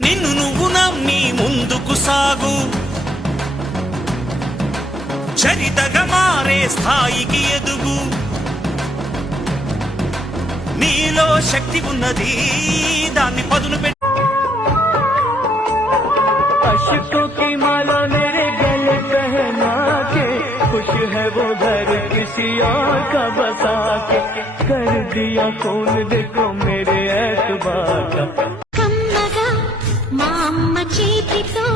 నిన్ను నువ్వు నమ్మి ముందుకు సాగు, చరితగా మారే స్థాయికి ఎదుగు. నీలో శక్తి ఉన్నది, దాన్ని పదును పెట్టి. अशकों की माला मेरे गले पहना के, खुश है वो घर किसी और का बसा के, कर दिया खून देखो मेरे एतबार का. కమ్మగా మా అమ్మ చేతితో